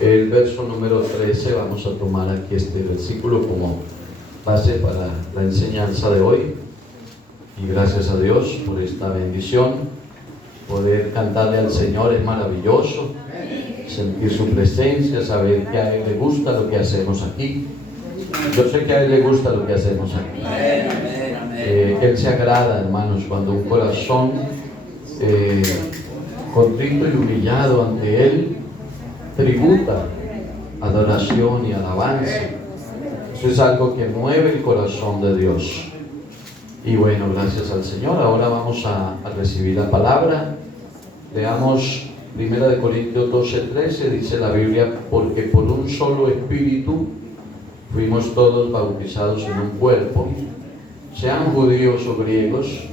el verso número 13. Vamos a tomar aquí este versículo como base para la enseñanza de hoy. Y gracias a Dios por esta bendición. Poder cantarle al Señor es maravilloso. Sentir su presencia, saber que a Él le gusta lo que hacemos aquí. Yo sé que a Él le gusta lo que hacemos aquí. Él se agrada, hermanos, cuando un corazón contrito y humillado ante Él tributa adoración y alabanza. Eso es algo que mueve el corazón de Dios. Y bueno, gracias al Señor. Ahora vamos a recibir la palabra. Leamos 1 Corintios 12:13. Dice la Biblia: porque por un solo espíritu fuimos todos bautizados en un cuerpo, sean judíos o griegos,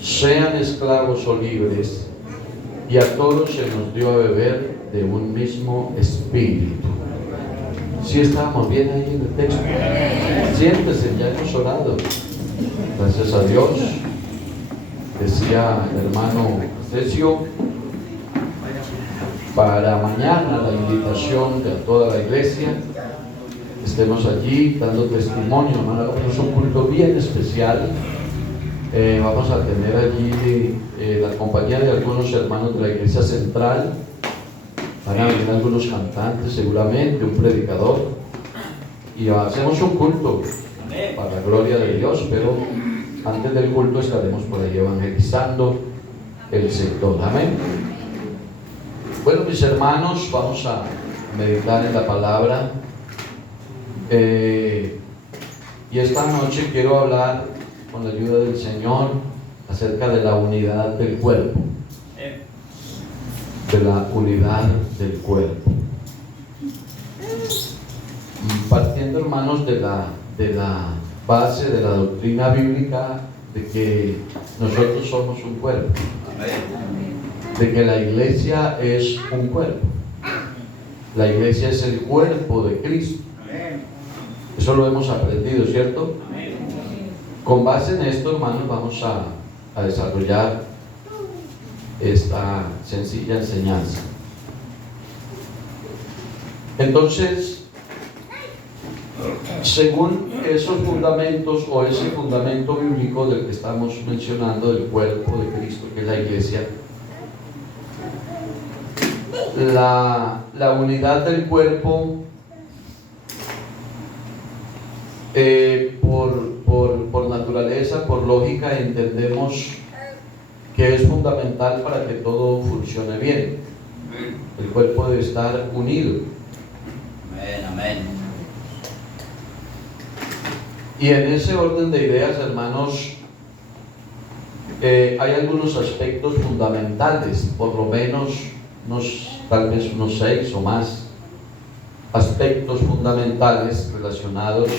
sean esclavos o libres, y a todos se nos dio a beber de un mismo espíritu. ¿Sí estamos bien ahí en el texto? Siéntese, ya hemos orado. Gracias a Dios. Decía el hermano Cesio, para mañana la invitación de toda la iglesia, estemos allí dando testimonio, hermano. Es un culto bien especial. Vamos a tener allí la compañía de algunos hermanos de la iglesia central. Van a venir algunos cantantes, seguramente, un predicador, y hacemos un culto para la gloria de Dios, pero antes del culto estaremos por ahí evangelizando el sector. Amén. Bueno, mis hermanos, vamos a meditar en la palabra, y esta noche quiero hablar con la ayuda del Señor acerca de la unidad del cuerpo. De la unidad del cuerpo. Partiendo, hermanos, de la base de la doctrina bíblica de que nosotros somos un cuerpo. De que la iglesia es un cuerpo. La iglesia es el cuerpo de Cristo. Eso lo hemos aprendido, ¿cierto? Con base en esto, hermanos, vamos a desarrollar esta sencilla enseñanza. Entonces, según esos fundamentos o ese fundamento bíblico del que estamos mencionando, del cuerpo de Cristo, que es la iglesia, la unidad del cuerpo, por naturaleza, por lógica, entendemos que es fundamental para que todo funcione bien. El cuerpo debe estar unido. Amén. Y en ese orden de ideas, hermanos, hay algunos aspectos fundamentales, por lo menos tal vez unos 6 o más aspectos fundamentales relacionados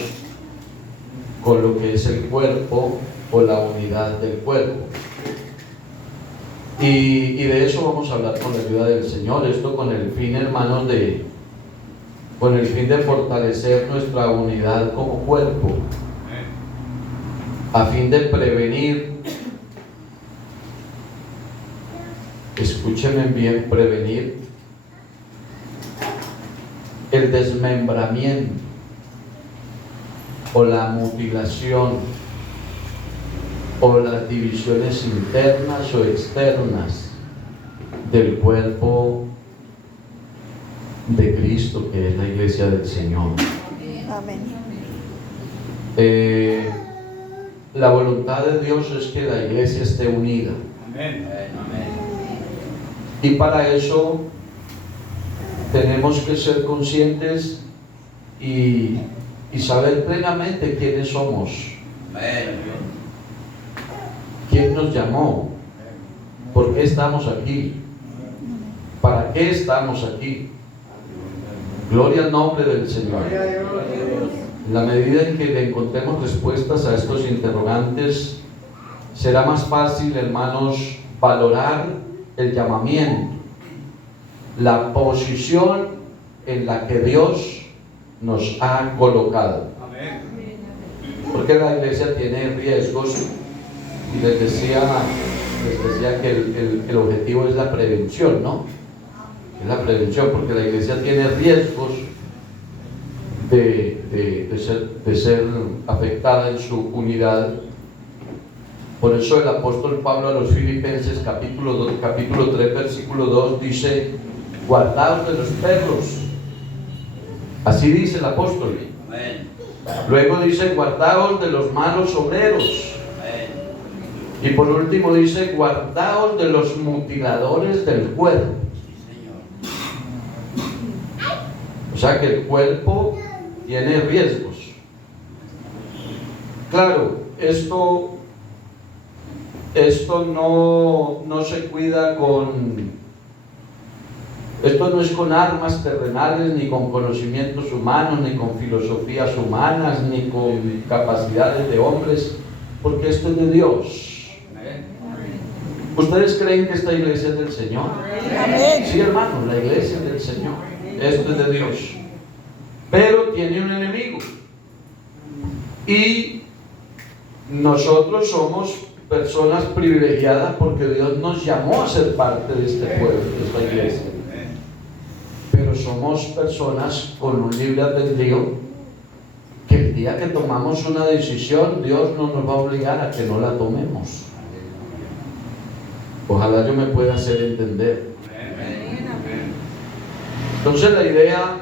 con lo que es el cuerpo o la unidad del cuerpo. Y de eso vamos a hablar con la ayuda del Señor. Esto con el fin, hermanos, con el fin de fortalecer nuestra unidad como cuerpo, a fin de prevenir, escúchenme bien, prevenir el desmembramiento o la mutilación o las divisiones internas o externas del cuerpo de Cristo, que es la iglesia del Señor. Amén. La voluntad de Dios es que la iglesia esté unida. Amén. Y para eso tenemos que ser conscientes y saber plenamente quiénes somos. Amén. ¿Quién nos llamó? ¿Por qué estamos aquí? ¿Para qué estamos aquí? Gloria al nombre del Señor. En la medida en que le encontremos respuestas a estos interrogantes, será más fácil, hermanos, valorar el llamamiento, la posición en la que Dios nos ha colocado. Porque la iglesia tiene riesgos, y les decía que el objetivo es la prevención, ¿no? Es la prevención, porque la iglesia tiene riesgos de ser afectada en su unidad. Por eso el apóstol Pablo a los Filipenses capítulo 3 versículo 2 dice: guardaos de los perros. Así dice el apóstol. Amén. Luego dice: guardaos de los malos obreros. Amén. Y por último dice: guardaos de los mutiladores del cuerpo. Sí, Señor. O sea que el cuerpo tiene riesgos. Claro, esto no se cuida esto no es con armas terrenales, ni con conocimientos humanos, ni con filosofías humanas, ni con capacidades de hombres, porque esto es de Dios. Amén. ¿Ustedes creen que esta iglesia es del Señor? Amén. Sí, hermano, la iglesia es del Señor. Esto es de Dios. Pero tiene un enemigo. Y nosotros somos personas privilegiadas porque Dios nos llamó a ser parte de este pueblo, de esta iglesia. Pero somos personas con un libre albedrío que el día que tomamos una decisión, Dios no nos va a obligar a que no la tomemos. Ojalá yo me pueda hacer entender. Entonces la idea,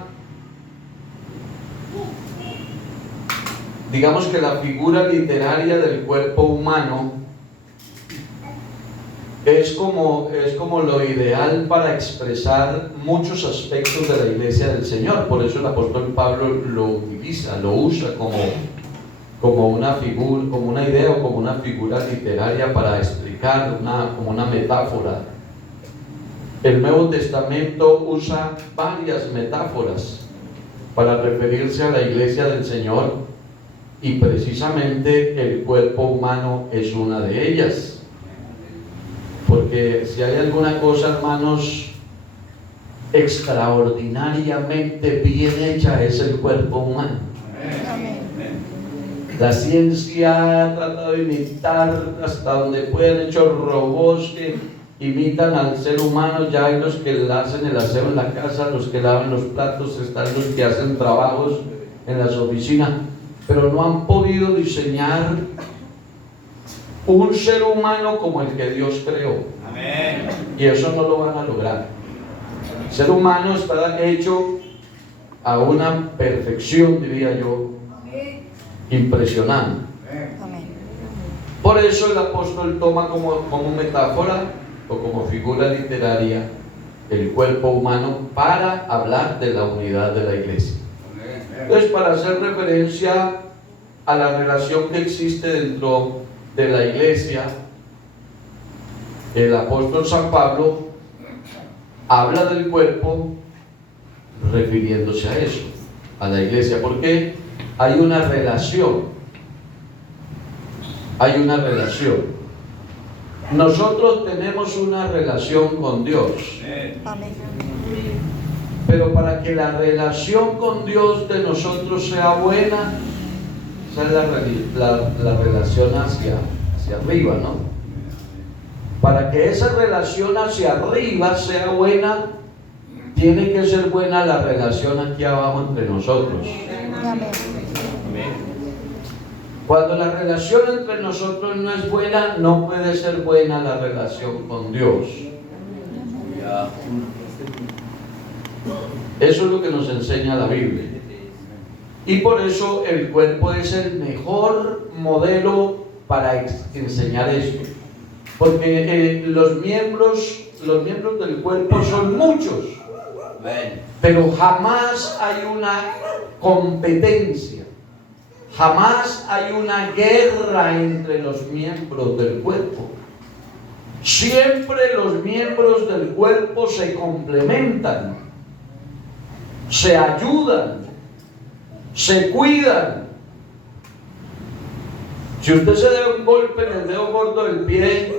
digamos que la figura literaria del cuerpo humano es como lo ideal para expresar muchos aspectos de la iglesia del Señor. Por eso el apóstol Pablo lo usa como una figura, como una idea o como una figura literaria para explicar como una metáfora. El Nuevo Testamento usa varias metáforas para referirse a la iglesia del Señor, y precisamente el cuerpo humano es una de ellas. Porque si hay alguna cosa, hermanos, extraordinariamente bien hecha, es el cuerpo humano. Amén. La ciencia ha tratado de imitar hasta donde pueden, hecho robots que imitan al ser humano. Ya hay los que hacen el aseo en la casa, los que lavan los platos, están los que hacen trabajos en las oficinas, pero no han podido diseñar un ser humano como el que Dios creó. Amén. Y eso no lo van a lograr. El ser humano está hecho a una perfección, diría yo, impresionante. Amén. Por eso el apóstol toma como metáfora o como figura literaria el cuerpo humano para hablar de la unidad de la iglesia. Entonces, para hacer referencia a la relación que existe dentro de la iglesia, el apóstol San Pablo habla del cuerpo refiriéndose a eso, a la iglesia, porque hay una relación. Nosotros tenemos una relación con Dios, Amén. pero para que la relación con Dios de nosotros sea buena, esa es la relación hacia arriba, ¿no? Para que esa relación hacia arriba sea buena, tiene que ser buena la relación aquí abajo entre nosotros. Amén. Cuando la relación entre nosotros no es buena, no puede ser buena la relación con Dios. Eso es lo que nos enseña la Biblia. Y por eso el cuerpo es el mejor modelo para enseñar esto. Porque los miembros del cuerpo son muchos, pero jamás hay una competencia, jamás hay una guerra entre los miembros del cuerpo. Siempre los miembros del cuerpo se complementan, se ayudan, se cuidan. Si usted se da un golpe en el dedo gordo del pie,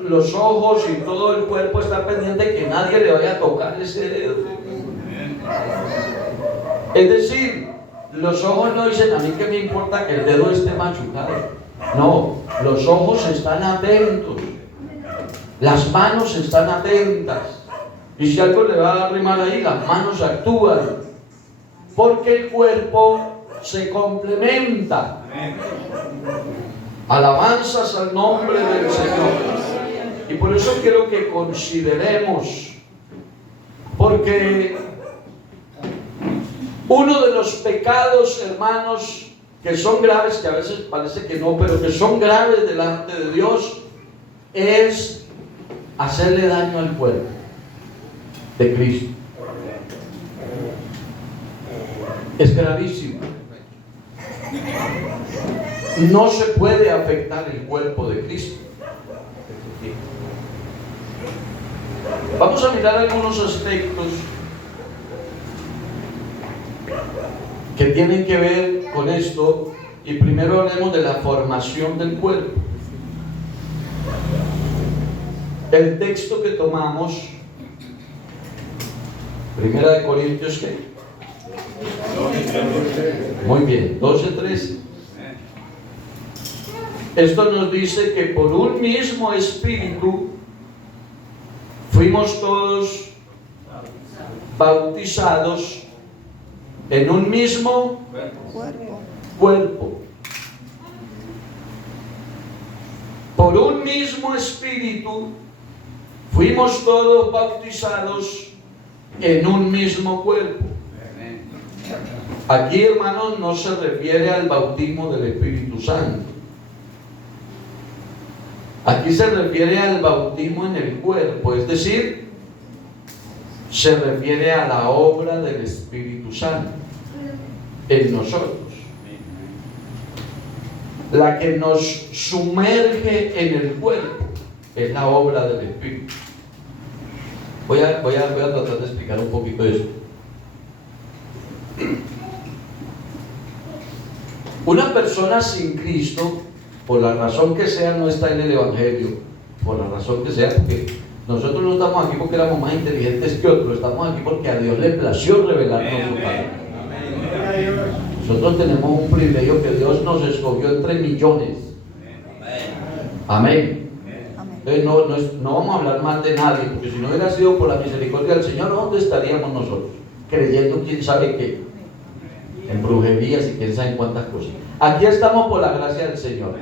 los ojos y todo el cuerpo está pendiente que nadie le vaya a tocar ese dedo. Es decir, los ojos no dicen: a mí que me importa que el dedo esté machucado. No, los ojos están atentos, las manos están atentas, Y si algo le va a arrimar ahí, las manos actúan. Porque el cuerpo se complementa. Alabanzas al nombre del Señor. Y por eso quiero que consideremos, porque uno de los pecados, hermanos, que son graves, que a veces parece que no, pero que son graves delante de Dios, es hacerle daño al cuerpo de Cristo. Es gravísimo. No se puede afectar el cuerpo de Cristo. Vamos a mirar algunos aspectos que tienen que ver con esto, y primero hablemos de la formación del cuerpo. El texto que tomamos, 1 Corintios, ¿qué? Muy bien, 12:13. Esto nos dice que por un mismo espíritu fuimos todos bautizados en un mismo cuerpo. Por un mismo espíritu fuimos todos bautizados en un mismo cuerpo. Aquí, hermanos, no se refiere al bautismo del Espíritu Santo. Aquí se refiere al bautismo en el cuerpo, es decir, se refiere a la obra del Espíritu Santo en nosotros. La que nos sumerge en el cuerpo es la obra del Espíritu. Voy a tratar de explicar un poquito esto. Una persona sin Cristo, por la razón que sea, no está en el Evangelio. Por la razón que sea, porque nosotros no estamos aquí porque éramos más inteligentes que otros. Estamos aquí porque a Dios le plació revelarnos su palabra. Nosotros tenemos un privilegio que Dios nos escogió entre millones. Amén. Entonces no vamos a hablar mal de nadie, porque si no hubiera sido por la misericordia del Señor, ¿dónde estaríamos nosotros? Creyendo quién sabe qué, en brujerías y quién sabe cuántas cosas. Aquí estamos por la gracia del Señor.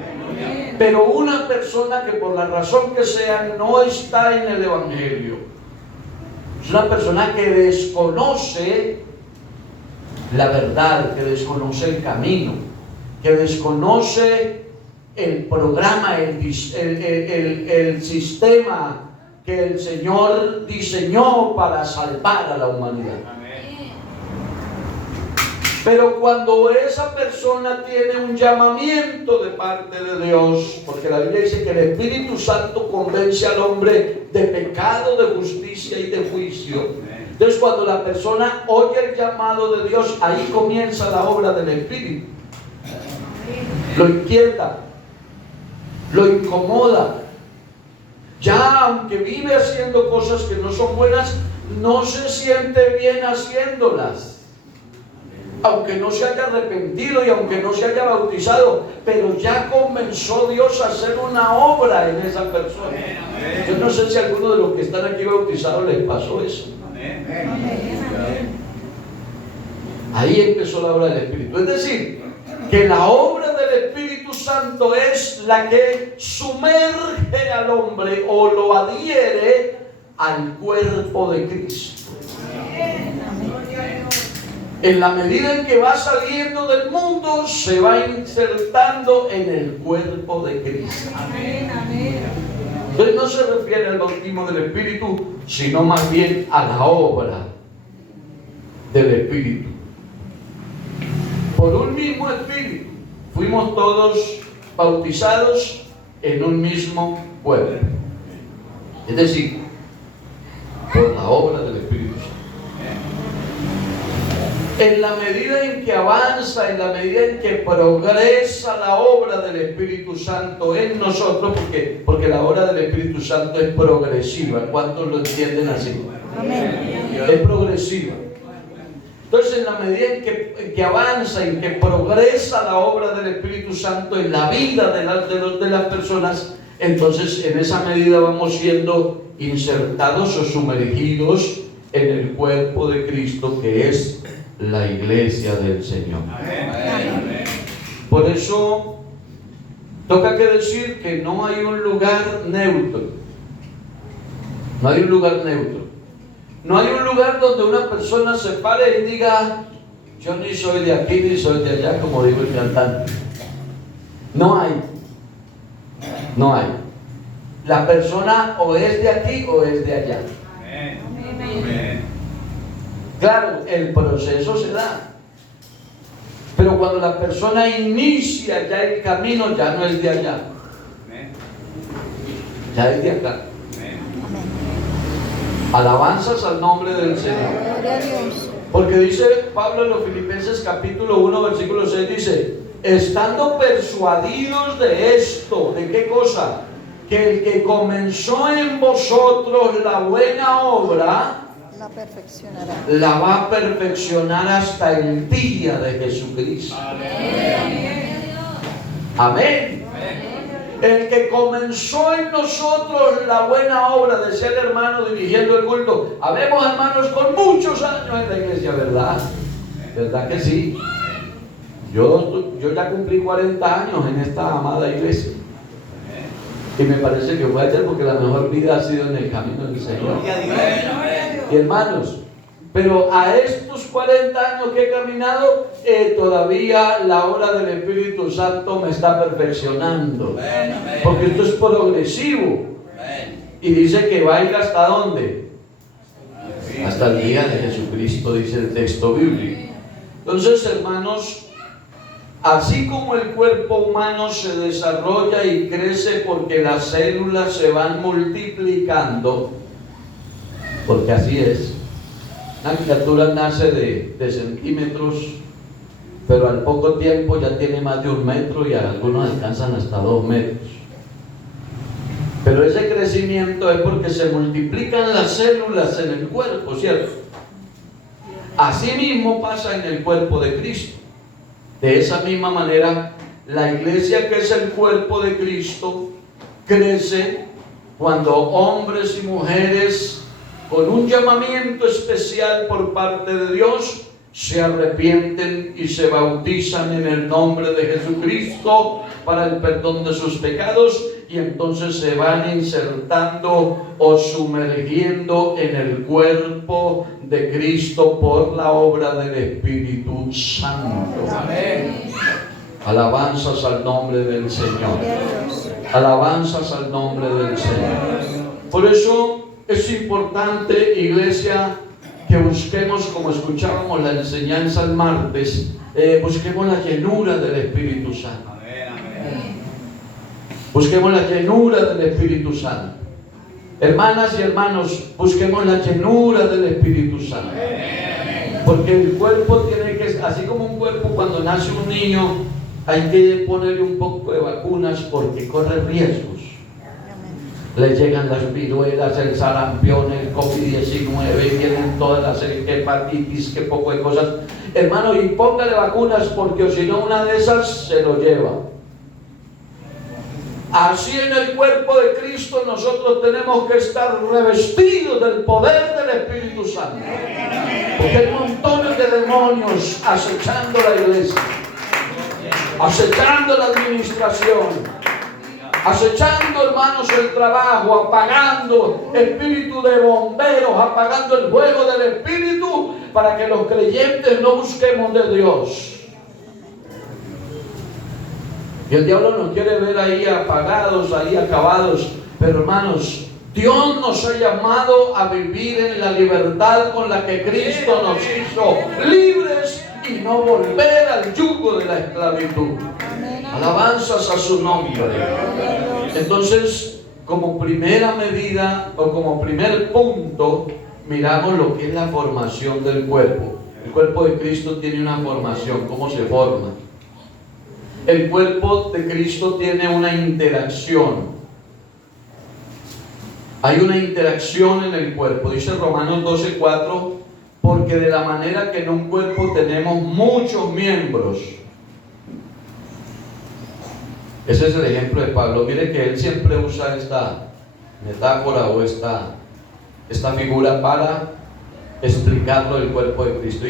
Pero una persona que por la razón que sea no está en el Evangelio, es una persona que desconoce la verdad, que desconoce el camino, que desconoce el programa, el sistema que el Señor diseñó para salvar a la humanidad. Pero cuando esa persona tiene un llamamiento de parte de Dios, porque la Biblia dice que el Espíritu Santo convence al hombre de pecado, de justicia y de juicio. Entonces, cuando la persona oye el llamado de Dios, ahí comienza la obra del Espíritu. Lo inquieta, lo incomoda. Ya aunque vive haciendo cosas que no son buenas, no se siente bien haciéndolas. Aunque no se haya arrepentido y aunque no se haya bautizado, pero ya comenzó Dios a hacer una obra en esa persona. Yo no sé si a alguno de los que están aquí bautizados les pasó eso. Ahí empezó la obra del Espíritu. Es decir, que la obra del Espíritu Santo es la que sumerge al hombre o lo adhiere al cuerpo de Cristo. En la medida en que va saliendo del mundo, se va insertando en el cuerpo de Cristo. Entonces no se refiere al bautismo del Espíritu, sino más bien a la obra del Espíritu. Por un mismo Espíritu fuimos todos bautizados en un mismo cuerpo. Es decir, por la obra del Espíritu Santo. En la medida en que avanza, en la medida en que progresa la obra del Espíritu Santo en nosotros, porque la obra del Espíritu Santo es progresiva. ¿Cuántos lo entienden así? Amén. Es progresiva. Entonces, en la medida en que avanza, en que progresa la obra del Espíritu Santo en la vida de las personas, entonces en esa medida vamos siendo insertados o sumergidos en el cuerpo de Cristo, que es la iglesia del Señor. Por eso toca que decir que no hay un lugar neutro. No hay un lugar neutro. No hay un lugar donde una persona se pare y diga: yo ni soy de aquí ni soy de allá, como dijo el cantante. No hay. No hay. La persona o es de aquí o es de allá. Claro, el proceso se da. Pero cuando la persona inicia ya el camino, ya no es de allá. Ya es de acá. Alabanzas al nombre del Señor. Gloria a Dios. Porque dice Pablo en los Filipenses capítulo 1 versículo 6, dice: estando persuadidos de esto, ¿de qué cosa? Que el que comenzó en vosotros la buena obra, La perfeccionará. la va a perfeccionar hasta el día de Jesucristo. Amén. El que comenzó en nosotros la buena obra, decía el hermano dirigiendo el culto. Habemos hermanos con muchos años en la iglesia, ¿verdad? ¿Verdad que sí? Yo ya cumplí 40 años en esta amada iglesia. Y me parece que fue ayer, porque la mejor vida ha sido en el camino del Señor. Y hermanos, pero a estos 40 años que he caminado, todavía la obra del Espíritu Santo me está perfeccionando. Porque esto es progresivo. Y dice que va a ir ¿hasta dónde? Hasta el día de Jesucristo, dice el texto bíblico. Entonces, hermanos, así como el cuerpo humano se desarrolla y crece porque las células se van multiplicando, porque así es. Una criatura nace de centímetros, pero al poco tiempo ya tiene más de 1 metro y algunos alcanzan hasta 2 metros. Pero ese crecimiento es porque se multiplican las células en el cuerpo, ¿cierto? Así mismo pasa en el cuerpo de Cristo. De esa misma manera, la iglesia, que es el cuerpo de Cristo, crece cuando hombres y mujeres con un llamamiento especial por parte de Dios se arrepienten y se bautizan en el nombre de Jesucristo para el perdón de sus pecados, y entonces se van insertando o sumergiendo en el cuerpo de Cristo por la obra del Espíritu Santo. Amén. Alabanzas al nombre del Señor. Alabanzas al nombre del Señor. Por eso es importante, iglesia, que busquemos, como escuchábamos la enseñanza el martes, busquemos la llenura del Espíritu Santo. Busquemos la llenura del Espíritu Santo. Hermanas y hermanos, busquemos la llenura del Espíritu Santo. Porque el cuerpo tiene que, así como un cuerpo cuando nace un niño, hay que ponerle un poco de vacunas porque corre riesgos. Le llegan las viruelas, el sarampión, el COVID-19, vienen todas las hepatitis, que poco de cosas. Hermano, y póngale vacunas, porque si no, una de esas se lo lleva. Así en el cuerpo de Cristo nosotros tenemos que estar revestidos del poder del Espíritu Santo. Porque hay montones de demonios acechando la iglesia, acechando la administración, acechando, hermanos, el trabajo, apagando espíritu de bomberos, apagando el fuego del Espíritu, para que los creyentes no busquemos de Dios. Y el diablo nos quiere ver ahí apagados, ahí acabados. Pero hermanos, Dios nos ha llamado a vivir en la libertad con la que Cristo nos hizo libres y no volver al yugo de la esclavitud. Alabanzas a su nombre. Entonces, como primera medida o como primer punto, miramos lo que es la formación del cuerpo. El cuerpo de Cristo tiene una formación. ¿Cómo se forma? El cuerpo de Cristo tiene una interacción. Hay una interacción en el cuerpo. Dice Romanos 12:4, porque de la manera que en un cuerpo tenemos muchos miembros, Ese es el ejemplo de Pablo. Mire que él siempre usa esta metáfora o esta figura para explicarlo del cuerpo de Cristo.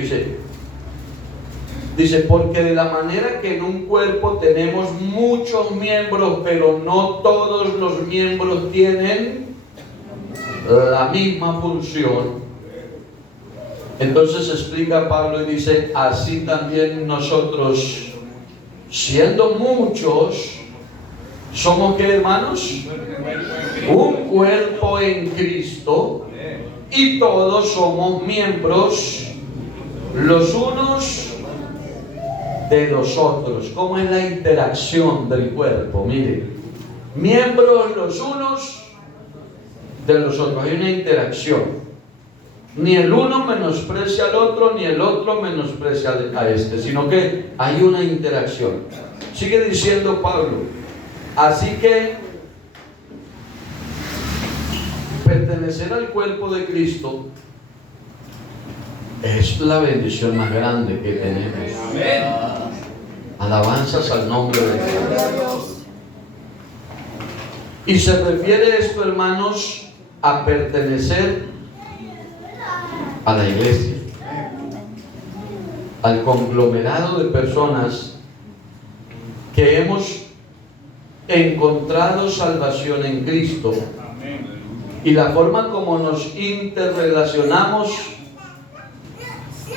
Dice, porque de la manera que en un cuerpo tenemos muchos miembros, pero no todos los miembros tienen la misma función. Entonces explica Pablo y dice, así también nosotros, siendo muchos, ¿somos qué, hermanos? Un cuerpo en Cristo, y todos somos miembros los unos de los otros. ¿Cómo es la interacción del cuerpo? Mire, miembros los unos de los otros. Hay una interacción. Ni el uno menosprecia al otro, ni el otro menosprecia a este, sino que hay una interacción. Sigue diciendo Pablo, así que pertenecer al cuerpo de Cristo es la bendición más grande que tenemos. Alabanzas al nombre de Dios. Y se refiere esto, hermanos, a pertenecer a la iglesia, al conglomerado de personas que hemos encontrado salvación en Cristo. Y la forma como nos interrelacionamos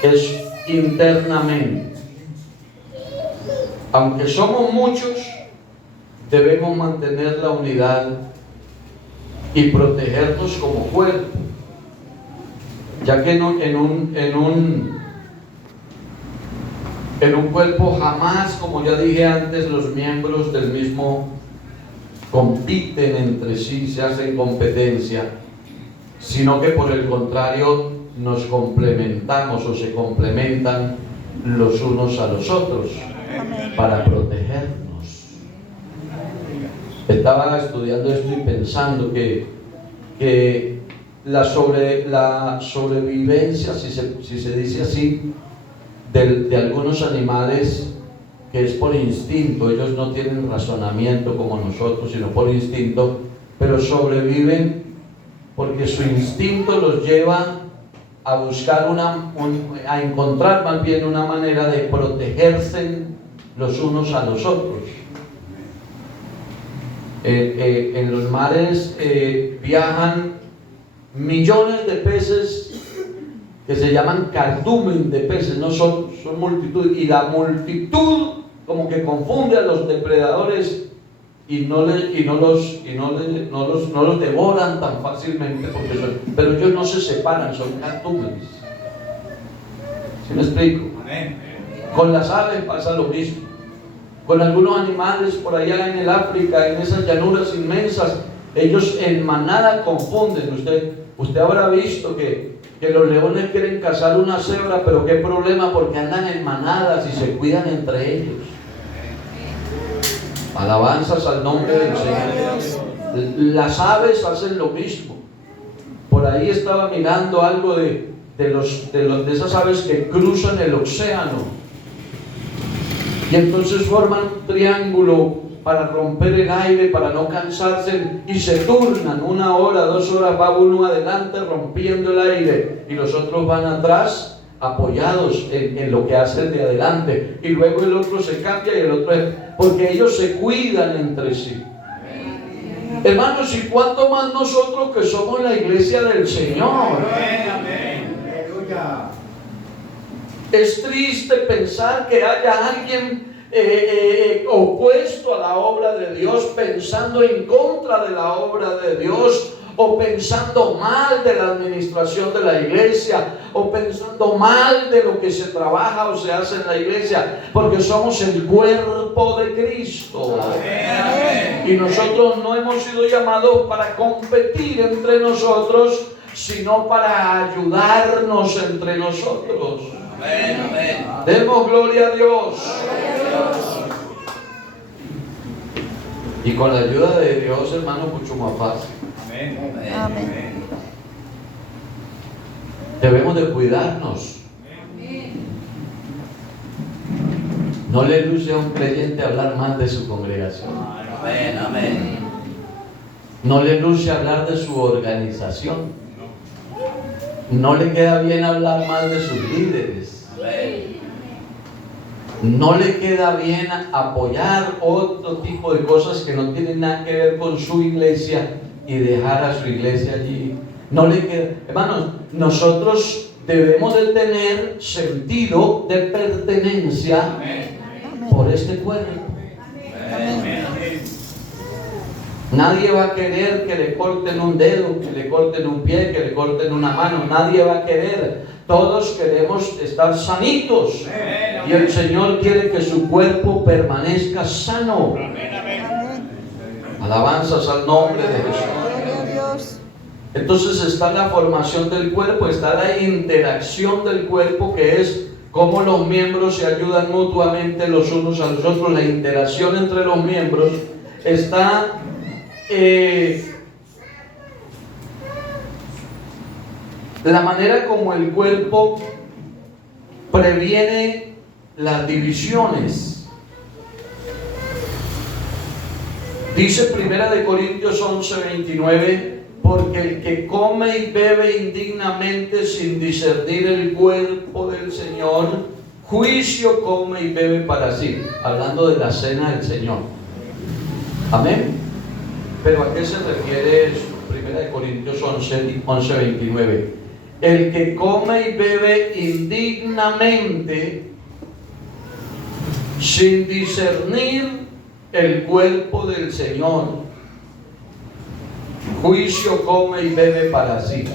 es internamente. Aunque somos muchos, debemos mantener la unidad y protegernos como cuerpo, ya que en un cuerpo jamás, como ya dije antes, los miembros del mismo compiten entre sí, se hacen competencia, sino que por el contrario nos complementamos o se complementan los unos a los otros para protegernos. Estaba estudiando esto y pensando que la sobrevivencia, si se dice así, de algunos animales, que es por instinto, ellos no tienen razonamiento como nosotros, sino por instinto, pero sobreviven porque su instinto los lleva a buscar a encontrar más bien una manera de protegerse los unos a los otros. En los mares viajan millones de peces que se llaman cardumen de peces, no son multitud, y la multitud como que confunde a los depredadores y no los devoran tan fácilmente, pero ellos no se separan, son cardúmenes. ¿Sí me explico? Con las aves pasa lo mismo. Con algunos animales por allá en el África, en esas llanuras inmensas, ellos en manada confunden. Usted habrá visto que los leones quieren cazar una cebra, pero qué problema, porque andan en manadas y se cuidan entre ellos. Alabanzas al nombre del Señor. Las aves hacen lo mismo. Por ahí estaba mirando algo de esas aves que cruzan el océano. Y entonces forman un triángulo para romper el aire, para no cansarse, y se turnan 1 hora, 2 horas, va uno adelante rompiendo el aire y los otros van atrás apoyados en lo que hace el de adelante, y luego el otro se cambia y el otro porque ellos se cuidan entre sí. Hermanos, ¿y cuánto más nosotros que somos la iglesia del Señor? Es triste pensar que haya alguien opuesto a la obra de Dios, pensando en contra de la obra de Dios, o pensando mal de la administración de la iglesia, o pensando mal de lo que se trabaja o se hace en la iglesia, porque somos el cuerpo de Cristo. Y nosotros no hemos sido llamados para competir entre nosotros, sino para ayudarnos entre nosotros. Demos gloria a Dios. Y con la ayuda de Dios, hermano, mucho más fácil. Amén. Debemos de cuidarnos. No le luce a un creyente hablar mal de su congregación. Amén, amén. No le luce hablar de su organización. No le queda bien hablar mal de sus líderes. Amén. No le queda bien apoyar otro tipo de cosas que no tienen nada que ver con su iglesia y dejar a su iglesia allí. No le queda. Hermanos, nosotros debemos de tener sentido de pertenencia por este cuerpo. Amén. Nadie va a querer que le corten un dedo, que le corten un pie, que le corten una mano. Nadie va a querer. Todos queremos estar sanitos. Y el Señor quiere que su cuerpo permanezca sano. Alabanzas al nombre de Jesús. Entonces está la formación del cuerpo, está la interacción del cuerpo, que es cómo los miembros se ayudan mutuamente los unos a los otros, la interacción entre los miembros. Está la manera como el cuerpo previene las divisiones. Dice 1 Corintios 11:29, porque el que come y bebe indignamente sin discernir el cuerpo del Señor, juicio come y bebe para sí. Hablando de la cena del Señor. Amén. Pero ¿a qué se refiere 1 Corintios 11:29? El que come y bebe indignamente sin discernir el cuerpo del Señor, juicio come y bebe para sí.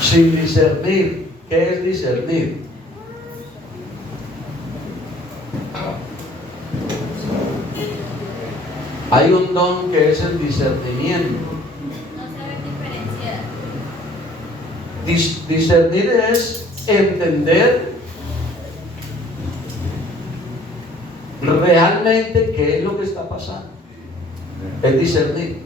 Sin discernir. ¿Qué es discernir? Hay un don que es el discernimiento. No saber diferenciar. Discernir es entender realmente qué es lo que está pasando. Es discernir.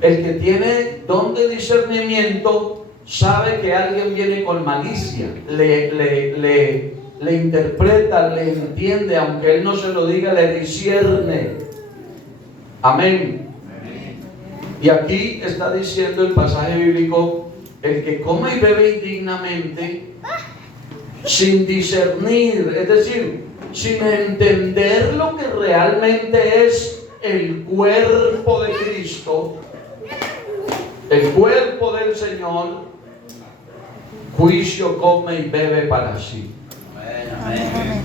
El que tiene don de discernimiento sabe que alguien viene con malicia, le interpreta, le entiende, aunque él no se lo diga, le discierne. Amén. Y aquí está diciendo el pasaje bíblico: el que come y bebe indignamente sin discernir, es decir, sin entender lo que realmente es el cuerpo de Cristo, el cuerpo del Señor, juicio come y bebe para sí. Amén.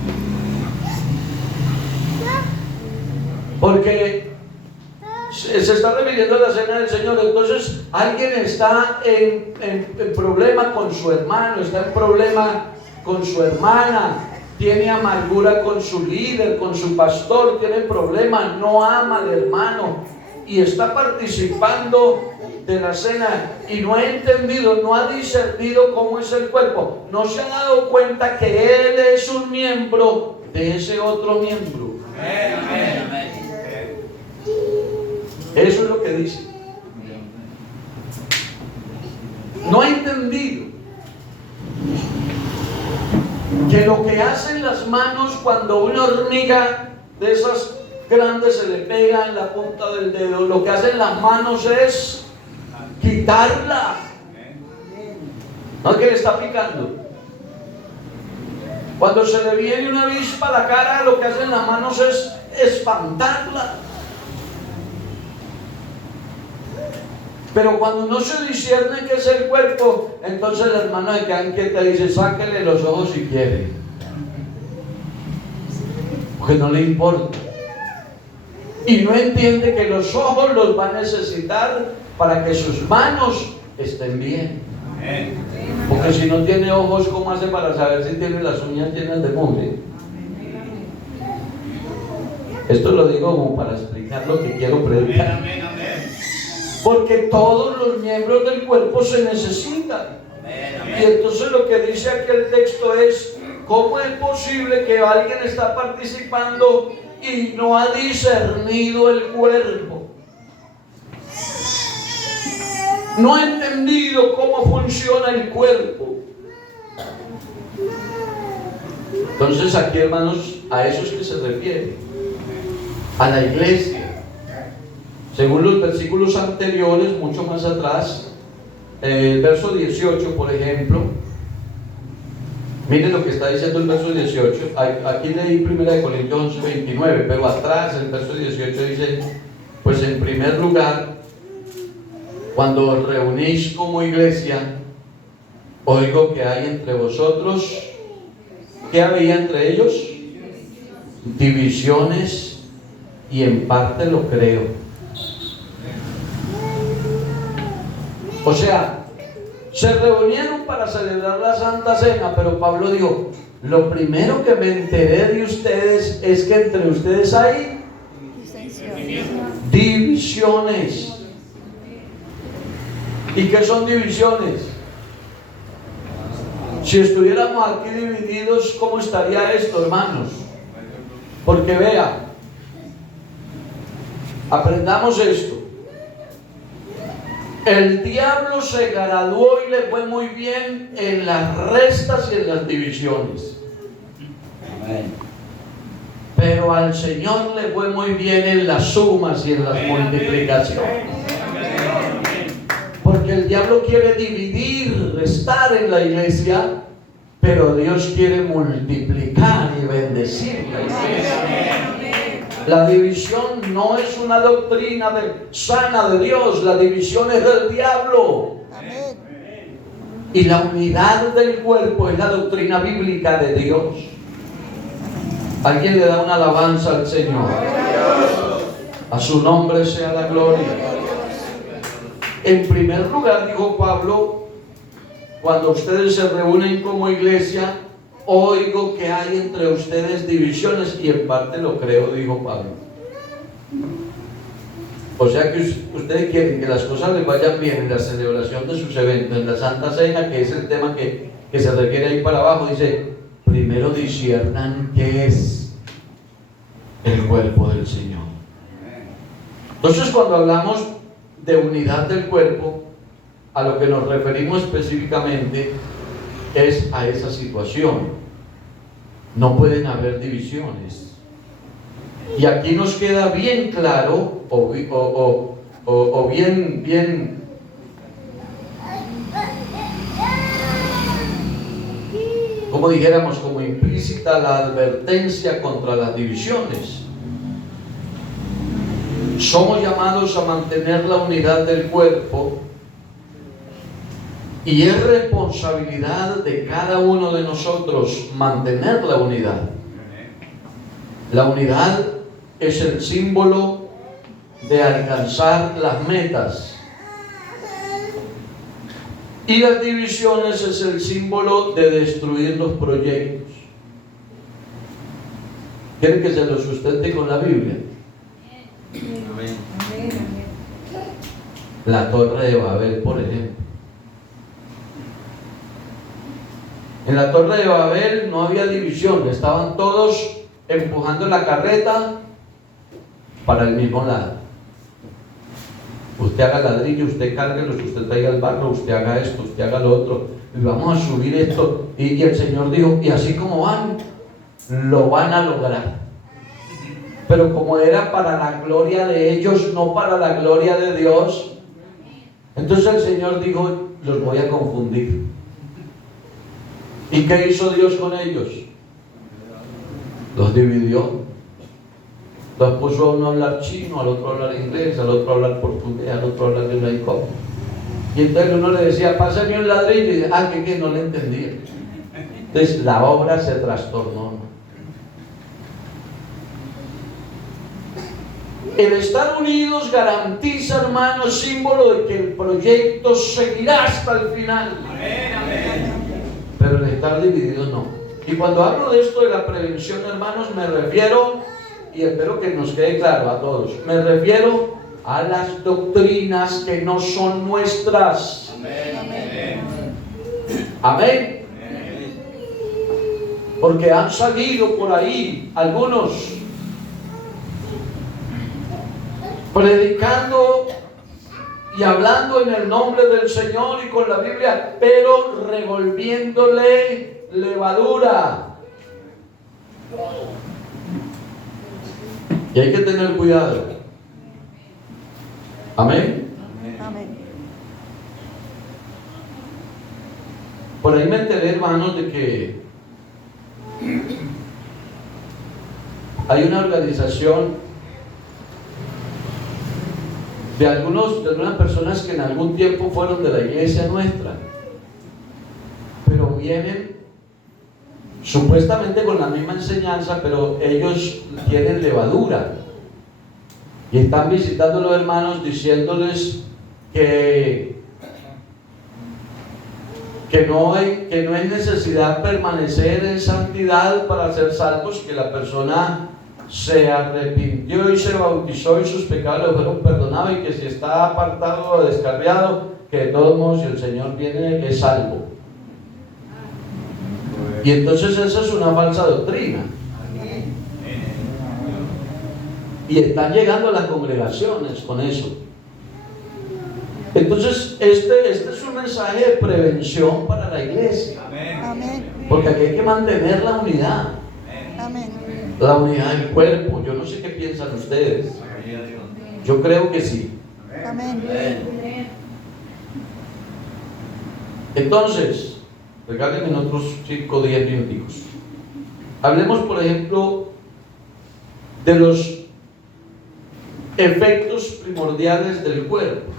Porque se está refiriendo a la cena del Señor. Entonces alguien está en problema con su hermano, está en problema con su hermana, tiene amargura con su líder, con su pastor, tiene problemas, no ama al hermano y está participando de la cena y no ha entendido, no ha discernido cómo es el cuerpo, no se ha dado cuenta que él es un miembro de ese otro miembro. Amén. Eso es lo que dice. No ha entendido que lo que hacen las manos cuando una hormiga de esas grandes se le pega en la punta del dedo, lo que hacen las manos es quitarla. No es que le está picando. Cuando se le viene una avispa a la cara, lo que hacen las manos es espantarla. Pero cuando no se discierne qué es el cuerpo, entonces la hermana se queda quieta y dice: sáquele los ojos si quiere, porque no le importa. Y no entiende que los ojos los va a necesitar para que sus manos estén bien. Porque si no tiene ojos, ¿cómo hace para saber si tiene las uñas llenas de mugre? Esto lo digo como para explicar lo que quiero predicar. Porque todos los miembros del cuerpo se necesitan. Y entonces lo que dice aquí el texto es: ¿cómo es posible que alguien está participando y no ha discernido el cuerpo? No ha entendido cómo funciona el cuerpo. Entonces aquí, hermanos, a eso es que se refiere. a la iglesia. Según los versículos anteriores, mucho más atrás, el verso 18, por ejemplo, miren lo que está diciendo el verso 18. Aquí leí 1 Corintios 11, 29, pero atrás el verso 18 dice: pues en primer lugar, cuando os reunís como iglesia, oigo que hay entre vosotros, ¿qué había entre ellos? Divisiones, y en parte lo creo. O sea, se reunieron para celebrar la Santa Cena, pero Pablo dijo: lo primero que me enteré de ustedes es que entre ustedes hay divisiones. ¿Y qué son divisiones? Si estuviéramos aquí divididos, ¿cómo estaría esto, hermanos? Porque vea, aprendamos esto. El diablo se graduó y le fue muy bien en las restas y en las divisiones. Amén. Pero al Señor le fue muy bien en las sumas y en las multiplicaciones. Porque el diablo quiere dividir, restar en la iglesia, pero Dios quiere multiplicar y bendecir la iglesia. La división no es una doctrina sana de Dios, la división es del diablo. Y la unidad del cuerpo es la doctrina bíblica de Dios. ¿Alguien le da una alabanza al Señor? A su nombre sea la gloria. En primer lugar, dijo Pablo, cuando ustedes se reúnen como iglesia, oigo que hay entre ustedes divisiones, y en parte lo creo, dijo Pablo. O sea que ustedes quieren que las cosas les vayan bien en la celebración de sus eventos, en la Santa Cena, que es el tema que se refiere ahí para abajo. Dice: primero disciernan qué es el cuerpo del Señor. Entonces, cuando hablamos de unidad del cuerpo, a lo que nos referimos específicamente es a esa situación. No pueden haber divisiones. Y aquí nos queda bien claro, o bien como dijéramos, como implícita la advertencia contra las divisiones. Somos llamados a mantener la unidad del cuerpo, y es responsabilidad de cada uno de nosotros mantener la unidad. La unidad es el símbolo de alcanzar las metas, y las divisiones es el símbolo de destruir los proyectos. ¿Quieren que se lo sustente con la Biblia? La Torre de Babel, por ejemplo. En la Torre de Babel no había división, estaban todos empujando la carreta para el mismo lado. Usted haga ladrillo, usted cárguelos, usted traiga el barro, usted haga esto, usted haga lo otro, y vamos a subir esto. Y el Señor dijo: y así como van, lo van a lograr. Pero como era para la gloria de ellos, no para la gloria de Dios, entonces el Señor dijo: los voy a confundir. ¿Y qué hizo Dios con ellos? Los dividió. Los puso a uno a hablar chino, al otro a hablar inglés, al otro a hablar portugués, al otro a hablar de una icono. Y entonces uno le decía: pásame un ladrillo, y dice: que no le entendía. Entonces la obra se trastornó. El estar unidos garantiza, hermanos, símbolo de que el proyecto seguirá hasta el final. Pero el estar divididos no. Y cuando hablo de esto de la prevención, hermanos, me refiero, y espero que nos quede claro a todos, me refiero a las doctrinas que no son nuestras. Amén. Porque han salido por ahí algunos predicando y hablando en el nombre del Señor y con la Biblia, pero revolviéndole levadura. Y hay que tener cuidado. Amén. Amén. Por ahí me enteré, hermanos, de que hay una organización de algunas personas que en algún tiempo fueron de la iglesia nuestra, pero vienen supuestamente con la misma enseñanza, pero ellos tienen levadura y están visitando a los hermanos diciéndoles que no es necesidad permanecer en santidad para ser salvos, que la persona se arrepintió y se bautizó y sus pecados le fueron perdonados, y que si está apartado o descarriado, que de todos modos, si el Señor viene, es salvo. Y entonces esa es una falsa doctrina. Y están llegando a las congregaciones con eso. Entonces este es un mensaje de prevención para la iglesia. Amén. Porque aquí hay que mantener la unidad. Amén. La unidad del cuerpo. Yo no sé qué piensan ustedes. Yo creo que sí. Amén. Entonces, regálenme otros 5 o 10 minuticos. Hablemos, por ejemplo, de los efectos primordiales del cuerpo.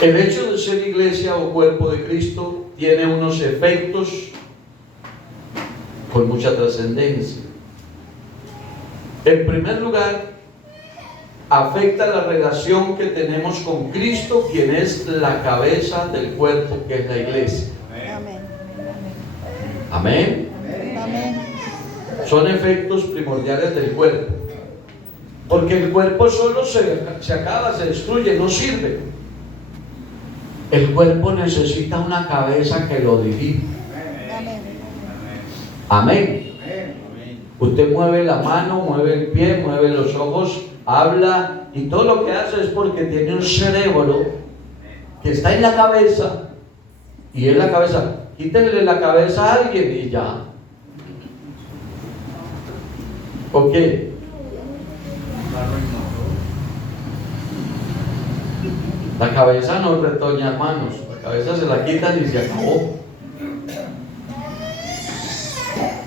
El hecho de ser iglesia o cuerpo de Cristo tiene unos efectos con mucha trascendencia. En primer lugar, afecta la relación que tenemos con Cristo, quien es la cabeza del cuerpo, que es la iglesia. Amén. Amén. Amén. Son efectos primordiales del cuerpo. Porque el cuerpo solo se acaba, se destruye, no sirve. El cuerpo necesita una cabeza que lo dirija. Amén. Amén. Usted mueve la mano, mueve el pie, mueve los ojos, habla, y todo lo que hace es porque tiene un cerebro que está en la cabeza, y en la cabeza, quítenle la cabeza a alguien y ya. ¿Ok? La cabeza no retoña, hermanos. La cabeza se la quitan y se acabó.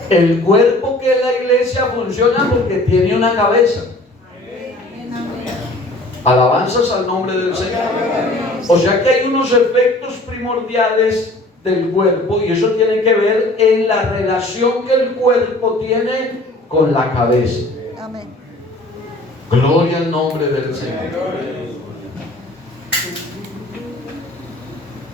El cuerpo, que es la iglesia, funciona porque tiene una cabeza. Alabanzas al nombre del Señor. O sea que hay unos efectos primordiales del cuerpo, y eso tiene que ver en la relación que el cuerpo tiene con la cabeza. Amén. Gloria al nombre del Señor.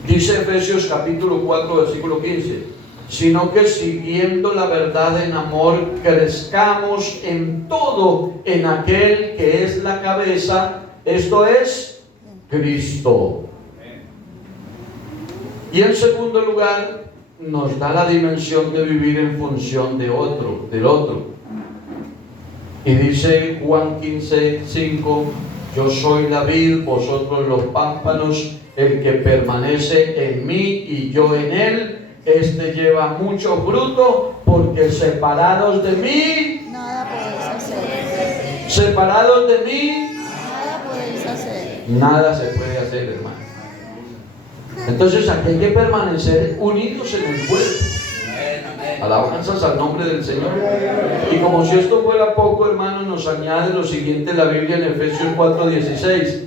Dice Efesios capítulo 4, versículo 15: sino que siguiendo la verdad en amor, crezcamos en todo en aquel que es la cabeza, esto es Cristo. Y en segundo lugar, nos da la dimensión de vivir en función del otro. Y dice Juan 15, 5: yo soy la vid, vosotros los pámpanos. El que permanece en mí y yo en él, este lleva mucho fruto, porque separados de mí, Nada podéis hacer. separados de mí, Nada podéis hacer. nada se puede hacer, hermano. Entonces aquí hay que permanecer unidos en el cuerpo. Alabanzas al nombre del Señor. Y como si esto fuera poco, hermanos, nos añade lo siguiente la Biblia en Efesios 4:16: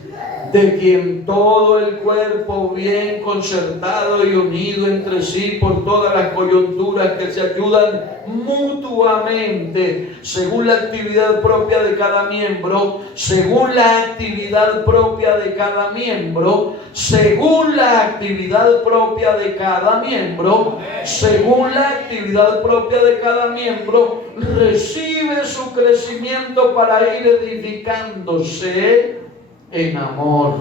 de quien todo el cuerpo, bien concertado y unido entre sí por todas las coyunturas que se ayudan mutuamente, según la actividad propia de cada miembro, según la actividad propia de cada miembro, según la actividad propia de cada miembro, según la actividad propia de cada miembro, recibe su crecimiento para ir edificándose en amor.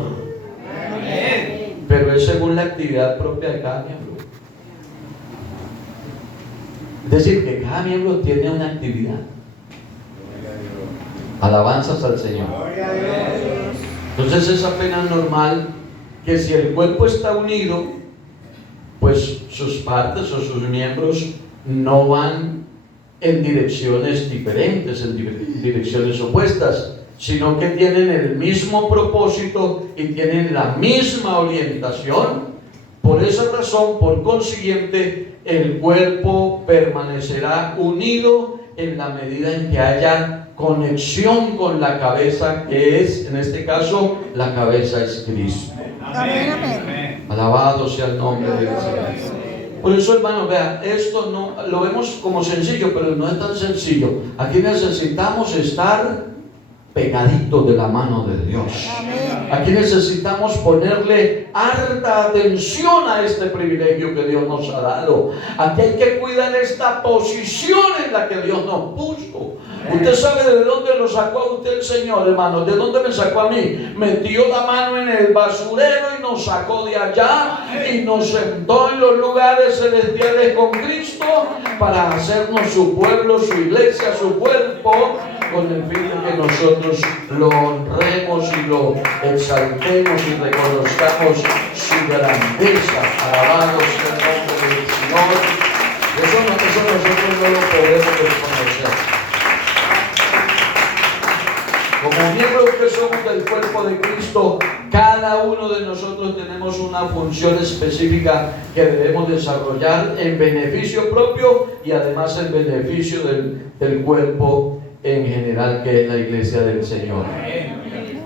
Amén. Pero es según la actividad propia de cada miembro. Es decir, que cada miembro tiene una actividad. Alabanzas al Señor. Entonces es apenas normal que si el cuerpo está unido, pues sus partes o sus miembros no van en direcciones diferentes, en direcciones opuestas, sino que tienen el mismo propósito y tienen la misma orientación. Por esa razón, por consiguiente, el cuerpo permanecerá unido en la medida en que haya conexión con la cabeza, que es, en este caso, la cabeza es Cristo. Amén, amén. Alabado sea el nombre del Señor. Por eso, hermano, vea, esto no lo vemos como sencillo, pero no es tan sencillo. Aquí necesitamos estar pegaditos de la mano de Dios. Amén. Aquí necesitamos ponerle harta atención a este privilegio que Dios nos ha dado. Aquí hay que cuidar esta posición en la que Dios nos puso. Usted sabe de dónde lo sacó a usted el Señor, hermano. ¿De dónde me sacó a mí? Metió la mano en el basurero y nos sacó de allá y nos sentó en los lugares celestiales con Cristo para hacernos su pueblo, su iglesia, su cuerpo, con el fin de que nosotros lo honremos y lo exaltemos y reconozcamos su grandeza. Alabado sea el nombre del Señor. Eso nosotros no lo podemos desconocer. Como miembros que somos del cuerpo de Cristo, cada uno de nosotros tenemos una función específica que debemos desarrollar en beneficio propio y además en beneficio del cuerpo en general, que es la iglesia del Señor.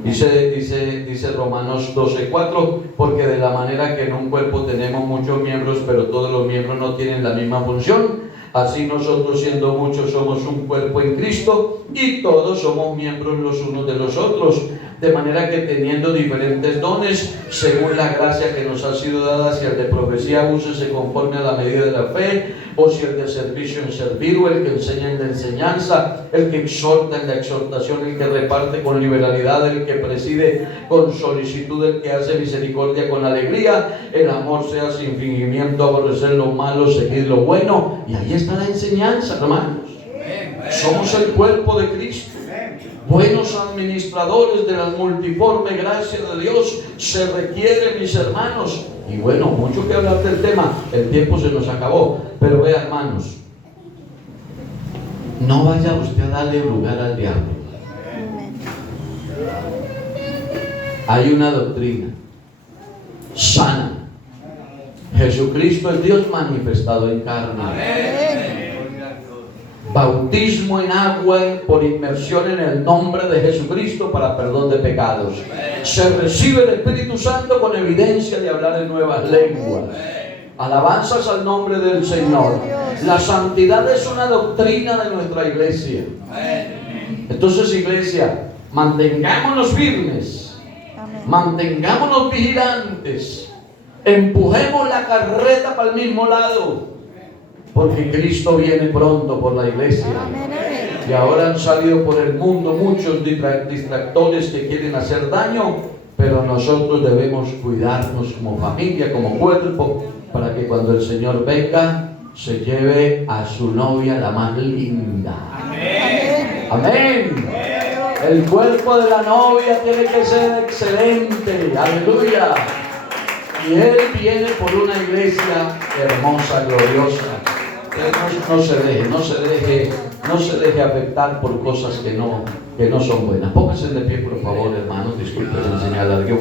Dice Romanos 12:4, porque de la manera que en un cuerpo tenemos muchos miembros, pero todos los miembros no tienen la misma función, así nosotros, siendo muchos, somos un cuerpo en Cristo y todos somos miembros los unos de los otros, de manera que teniendo diferentes dones según la gracia que nos ha sido dada, si el de profecía úsese conforme a la medida de la fe, o si el de servicio en servir, o el que enseña en la enseñanza, el que exhorta en la exhortación, el que reparte con liberalidad, el que preside con solicitud, el que hace misericordia con alegría. El amor sea sin fingimiento, aborrecer lo malo, seguir lo bueno. Y ahí está la enseñanza, hermanos. Somos el cuerpo de Cristo, buenos administradores de la multiforme gracia de Dios. Se requiere, mis hermanos. Y bueno, mucho que hablar del tema, el tiempo se nos acabó, pero vea, hermanos, no vaya usted a darle lugar al diablo. Hay una doctrina sana. Jesucristo es Dios manifestado en carne. Bautismo en agua por inmersión en el nombre de Jesucristo para perdón de pecados. Se recibe el Espíritu Santo con evidencia de hablar en nuevas lenguas. Alabanzas al nombre del Señor. La santidad es una doctrina de nuestra iglesia. Entonces, iglesia, mantengámonos firmes, mantengámonos vigilantes, empujemos la carreta para el mismo lado, porque Cristo viene pronto por la iglesia. Y ahora han salido por el mundo muchos distractores que quieren hacer daño, pero nosotros debemos cuidarnos como familia, como cuerpo, para que cuando el Señor venga se lleve a su novia, la más linda. Amén. Amén. El cuerpo de la novia tiene que ser excelente. Aleluya. Y Él viene por una iglesia hermosa, gloriosa. No se deje afectar por cosas que no son buenas. Pónganse de pie, por favor, hermanos. Disculpen enseñar a Dios.